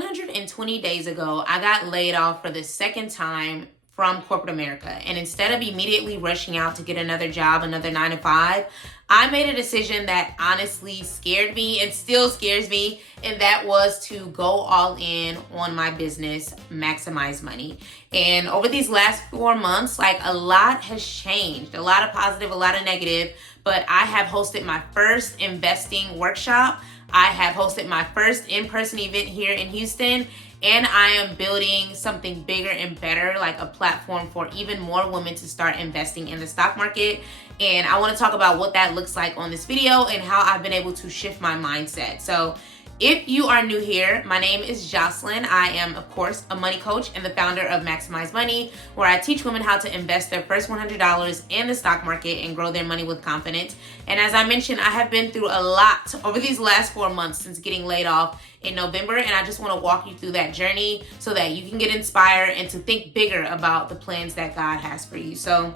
120 days ago, I got laid off for the second time from corporate America. And instead of immediately rushing out to get another job, another 9 to 5, I made a decision that honestly scared me and still scares me. And that was to go all in on my business, Maximize Money. And over these last 4 months, like, a lot has changed, a lot of positive, a lot of negative. But I have hosted my first investing workshop. I have hosted my first in-person event here in Houston, and I am building something bigger and better, like a platform for even more women to start investing in the stock market. And I want to talk about what that looks like on this video and how I've been able to shift my mindset. So if you are new here, my name is Jocelyn. I am, of course, a money coach and the founder of Maximize Money, where I teach women how to invest their first $100 in the stock market and grow their money with confidence. And as I mentioned, I have been through a lot over these last 4 months since getting laid off in November, and I just want to walk you through that journey so that you can get inspired and to think bigger about the plans that God has for you. So,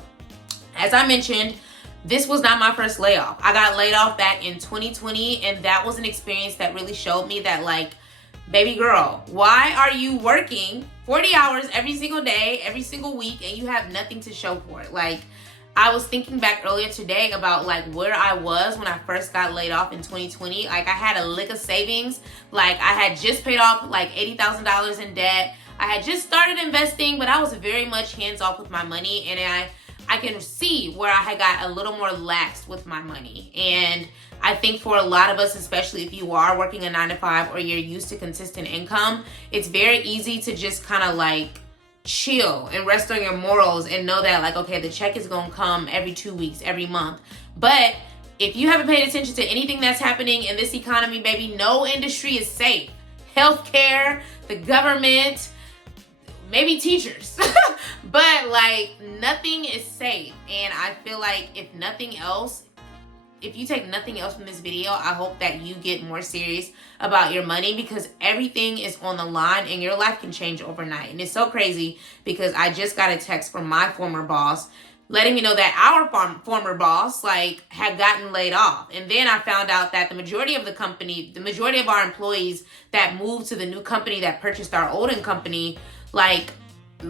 as I mentioned, this was not my first layoff. I got laid off back in 2020, and that was an experience that really showed me that, like, baby girl, why are you working 40 hours every single day, every single week, and you have nothing to show for it? Like, I was thinking back earlier today about, like, where I was when I first got laid off in 2020. Like, I had a lick of savings. Like, I had just paid off like $80,000 in debt. I had just started investing, but I was very much hands off with my money, and I can see where I had got a little more lax with my money. And I think for a lot of us, especially if you are working a 9 to 5 or you're used to consistent income, it's very easy to just kind of like chill and rest on your morals and know that, like, okay, the check is going to come every 2 weeks, every month. But if you haven't paid attention to anything that's happening in this economy, baby, no industry is safe. Healthcare, the government, maybe teachers, but like nothing is safe. And I feel like if nothing else, if you take nothing else from this video, I hope that you get more serious about your money, because everything is on the line and your life can change overnight. And it's so crazy because I just got a text from my former boss letting me know that our former boss like had gotten laid off. And then I found out that the majority of our employees that moved to the new company that purchased our old company, like,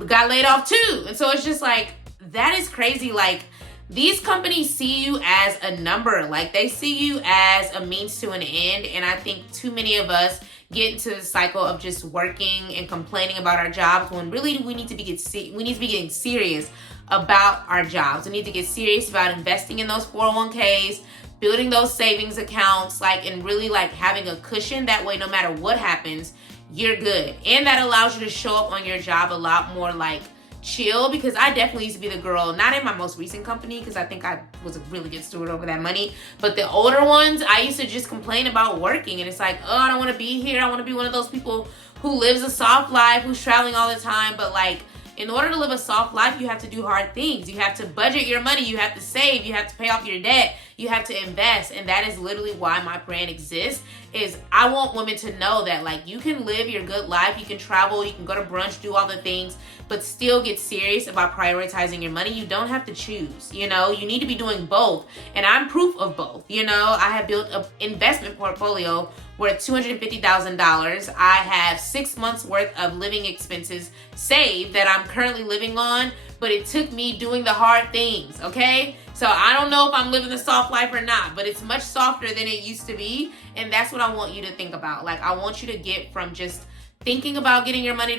got laid off too. And so it's just like, that is crazy. Like, these companies see you as a number. Like, they see you as a means to an end. And I think too many of us get into the cycle of just working and complaining about our jobs, when really we need to be getting serious about our jobs. We need to get serious about investing in those 401ks, building those savings accounts, like, and really like having a cushion. That way, no matter what happens, you're good. And that allows you to show up on your job a lot more like chill, because I definitely used to be the girl, not in my most recent company, because I think I was a really good steward over that money, but the older ones, I used to just complain about working. And it's like, oh, I don't want to be here. I want to be one of those people who lives a soft life, who's traveling all the time. But like, in order to live a soft life, you have to do hard things. You have to budget your money. You have to save. You have to pay off your debt. You have to invest. And that is literally why my brand exists, is I want women to know that, like, you can live your good life. You can travel. You can go to brunch, do all the things, but still get serious about prioritizing your money. You don't have to choose, you know, you need to be doing both. And I'm proof of both. You know, I have built an investment portfolio worth $250,000. I have 6 months worth of living expenses saved that I'm currently living on, but it took me doing the hard things, okay? So I don't know if I'm living the soft life or not, but it's much softer than it used to be. And that's what I want you to think about. Like, I want you to get from just thinking about getting your money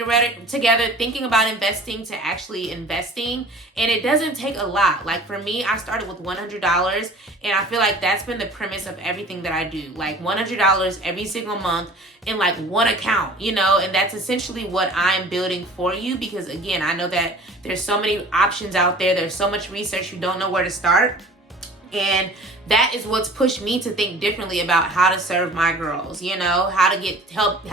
together, thinking about investing, to actually investing. And it doesn't take a lot. Like, for me, I started with $100, and I feel like that's been the premise of everything that I do. Like, $100 every single month in like one account, you know, and that's essentially what I'm building for you. Because again, I know that there's so many options out there. There's so much research, you don't know where to start. And that is what's pushed me to think differently about how to serve my girls, you know, how to help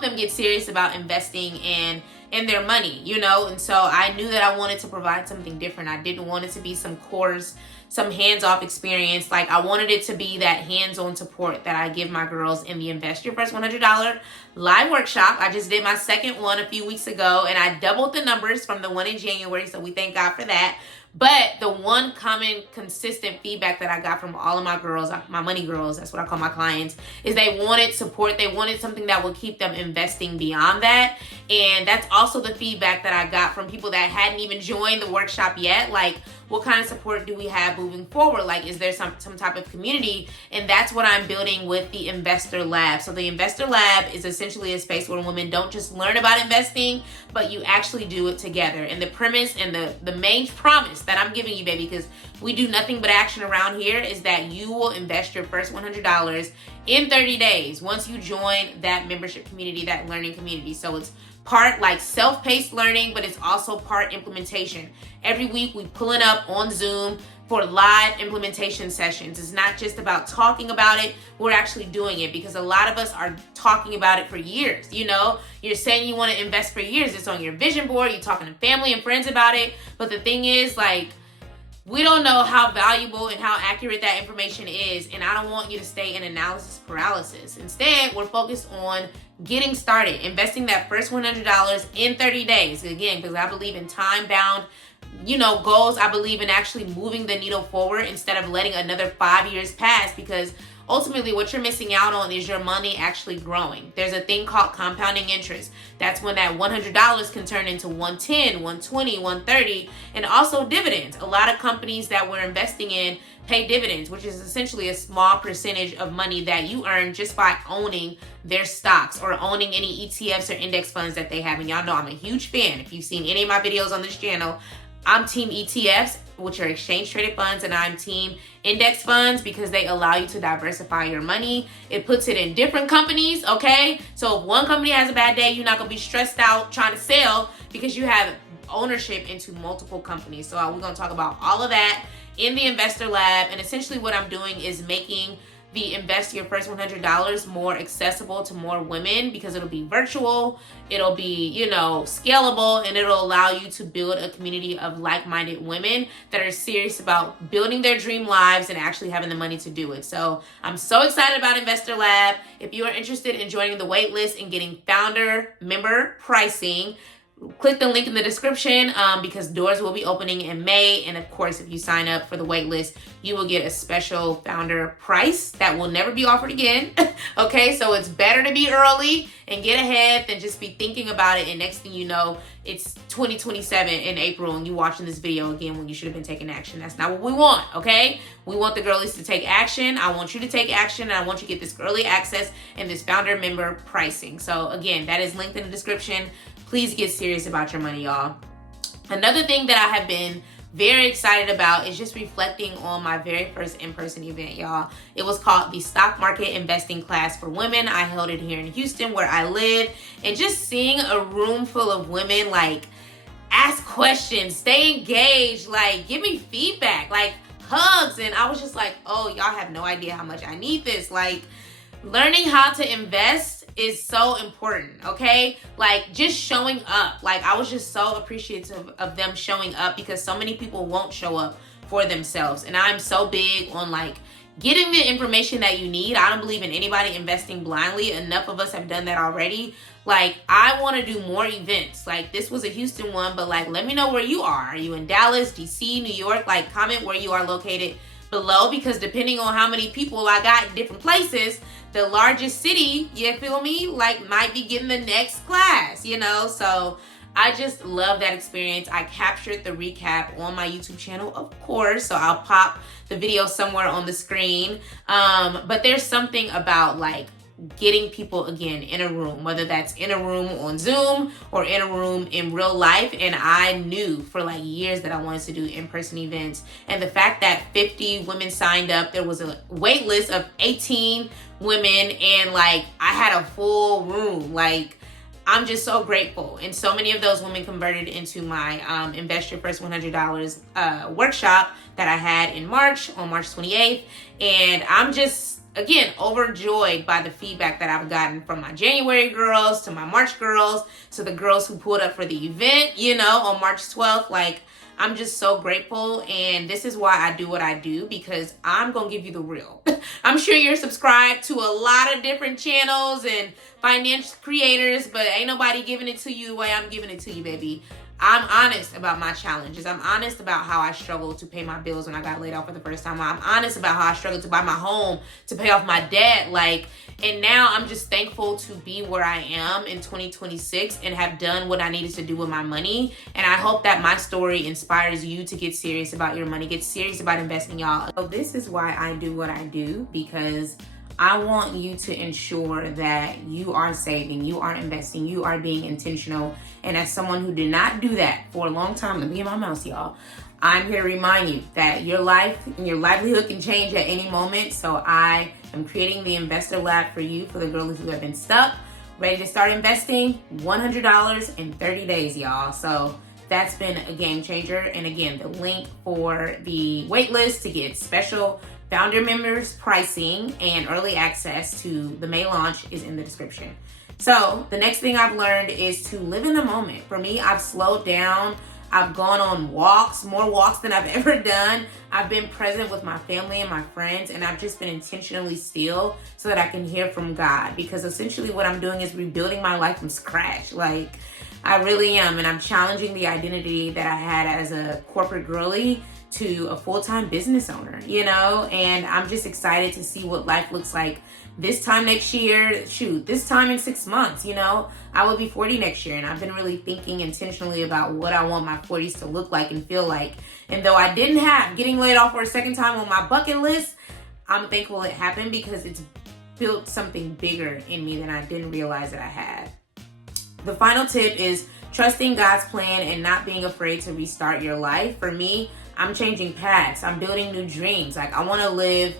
them get serious about investing in their money, you know. And so I knew that I wanted to provide something different. I didn't want it to be some course, some hands-off experience. Like, I wanted it to be that hands-on support that I give my girls in the Invest Your First $100 live workshop. I just did my second one a few weeks ago, and I doubled the numbers from the one in January, so we thank God for that. But the one common consistent feedback that I got from all of my girls, my money girls, that's what I call my clients, is they wanted support. They wanted something that would keep them investing beyond that. And that's also the feedback that I got from people that hadn't even joined the workshop yet. Like, what kind of support do we have moving forward? Like, is there some type of community? And that's what I'm building with the Investor Lab. So the Investor Lab is essentially a space where women don't just learn about investing, but you actually do it together. And the premise and the main promise that I'm giving you, baby, because we do nothing but action around here, is that you will invest your first $100 in 30 days once you join that membership community, that learning community. So it's part like self-paced learning, but it's also part implementation. Every week we pulling up on Zoom for live implementation sessions. It's not just about talking about it, we're actually doing it, because a lot of us are talking about it for years. You know, you're saying you want to invest for years. It's on your vision board. You're talking to family and friends about it. But the thing is, like, we don't know how valuable and how accurate that information is, and I don't want you to stay in analysis paralysis. Instead, we're focused on getting started, investing that first $100 in 30 days. Again, because I believe in time-bound, goals. I believe in actually moving the needle forward instead of letting another 5 years pass, because ultimately what you're missing out on is your money actually growing. There's a thing called compounding interest. That's when that $100 can turn into $110, $120, $130, and also dividends. A lot of companies that we're investing in pay dividends, which is essentially a small percentage of money that you earn just by owning their stocks or owning any ETFs or index funds that they have. And y'all know I'm a huge fan. If you've seen any of my videos on this channel, I'm team ETFs, which are exchange traded funds, and I'm team index funds because they allow you to diversify your money. It puts it in different companies, okay? So if one company has a bad day, you're not gonna be stressed out trying to sell because you have ownership into multiple companies. So we're gonna talk about all of that in the Investor Lab, and essentially what I'm doing is making the Invest Your First $100 more accessible to more women, because it'll be virtual, it'll be, scalable, and it'll allow you to build a community of like-minded women that are serious about building their dream lives and actually having the money to do it. So I'm so excited about Investor Lab. If you are interested in joining the waitlist and getting founder member pricing, click the link in the description because doors will be opening in May. And of course, if you sign up for the wait list, you will get a special founder price that will never be offered again. Okay, so it's better to be early and get ahead than just be thinking about it. And next thing you know, it's 2027 in April and you watching this video again when you should have been taking action. That's not what we want, okay? We want the girlies to take action. I want you to take action, and I want you to get this early access and this founder member pricing. So again, that is linked in the description. Please get serious about your money, y'all. Another thing that I have been very excited about is just reflecting on my very first in-person event, y'all. It was called the Stock Market Investing Class for Women. I held it here in Houston where I live, and just seeing a room full of women, like, ask questions, stay engaged, like, give me feedback, like, hugs. And I was just like, oh, y'all have no idea how much I need this. Like, learning how to invest is so important, okay? Like, just showing up. Like, I was just so appreciative of them showing up, because so many people won't show up for themselves. And I'm so big on, like, getting the information that you need. I don't believe in anybody investing blindly. Enough of us have done that already. Like, I want to do more events. Like, this was a Houston one, but, like, let me know where you are. Are you in Dallas, DC, New York? Like, comment where you are located below, because depending on how many people I got in different places, the largest city, you feel me, like, might be getting the next class, So I just love that experience. I captured the recap on my YouTube channel, of course, so I'll pop the video somewhere on the screen. But there's something about, like, getting people, again, in a room, whether that's in a room on Zoom or in a room in real life. And I knew for, like, years that I wanted to do in-person events. And the fact that 50 women signed up, there was a wait list of 18 women, and, like, I had a full room. Like, I'm just so grateful. And so many of those women converted into my Invest Your First $100 workshop that I had in March, on March 28th. And I'm just, again, overjoyed by the feedback that I've gotten from my January girls to my March girls to the girls who pulled up for the event, on March 12th. Like, I'm just so grateful, and this is why I do what I do, because I'm going to give you the real. I'm sure you're subscribed to a lot of different channels and financial creators, but ain't nobody giving it to you the way I'm giving it to you, baby. I'm honest about my challenges. I'm honest about how I struggled to pay my bills when I got laid off for the first time. I'm honest about how I struggled to buy my home, to pay off my debt. And now I'm just thankful to be where I am in 2026 and have done what I needed to do with my money. And I hope that my story inspires you to get serious about your money, get serious about investing, y'all. So this is why I do what I do, because I want you to ensure that you are saving, you are investing, you are being intentional. And as someone who did not do that for a long time, let me get my mouse, y'all, I'm here to remind you that your life and your livelihood can change at any moment. So I am creating the Investor Lab for you, for the girls who have been stuck, ready to start investing. $100 in 30 days, y'all. So that's been a game changer. And again, the link for the waitlist to get special founder members pricing and early access to the May launch is in the description. So the next thing I've learned is to live in the moment. For me, I've slowed down. I've gone on walks, more walks than I've ever done. I've been present with my family and my friends, and I've just been intentionally still so that I can hear from God, because essentially what I'm doing is rebuilding my life from scratch. I really am, and I'm challenging the identity that I had as a corporate girly to a full-time business owner, and I'm just excited to see what life looks like this time next year. This time in 6 months, I will be 40 next year, and I've been really thinking intentionally about what I want my 40s to look like and feel like. And though I didn't have getting laid off for a second time on my bucket list, I'm thankful it happened, because it's built something bigger in me than I didn't realize that I had. The final tip is trusting God's plan and not being afraid to restart your life. For me, I'm changing paths. I'm building new dreams. I want to live,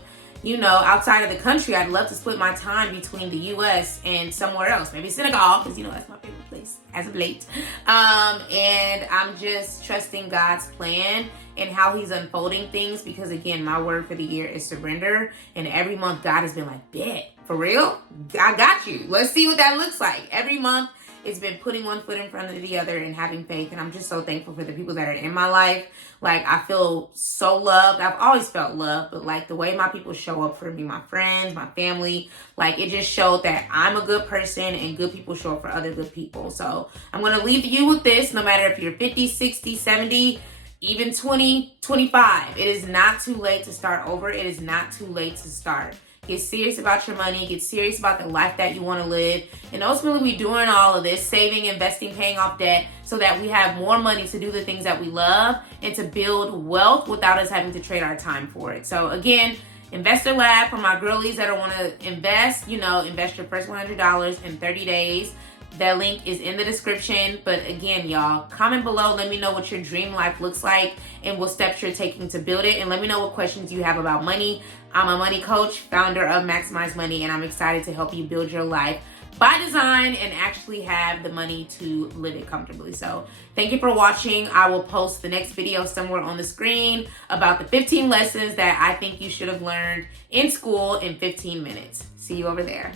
outside of the country. I'd love to split my time between the U.S. and somewhere else, maybe Senegal, because that's my favorite place as of late. And I'm just trusting God's plan and how He's unfolding things, because again, my word for the year is surrender. And every month, God has been like, bet, for real? I got you. Let's see what that looks like. Every month, it's been putting one foot in front of the other and having faith. And I'm just so thankful for the people that are in my life. I feel so loved. I've always felt loved, but the way my people show up for me, my friends, my family, it just showed that I'm a good person and good people show up for other good people. So I'm going to leave you with this, no matter if you're 50, 60, 70, even 20, 25. It is not too late to start over. It is not too late to start. Get serious about your money. Get serious about the life that you want to live. And ultimately, we're doing all of this, saving, investing, paying off debt, so that we have more money to do the things that we love and to build wealth without us having to trade our time for it. So again, Investor Lab for my girlies that want to invest, invest your first $100 in 30 days. That link is in the description. But again, y'all, comment below. Let me know what your dream life looks like and what steps you're taking to build it. And let me know what questions you have about money. I'm a money coach, founder of Maximize Money, and I'm excited to help you build your life by design and actually have the money to live it comfortably. So thank you for watching. I will post the next video somewhere on the screen about the 15 lessons that I think you should have learned in school in 15 minutes. See you over there.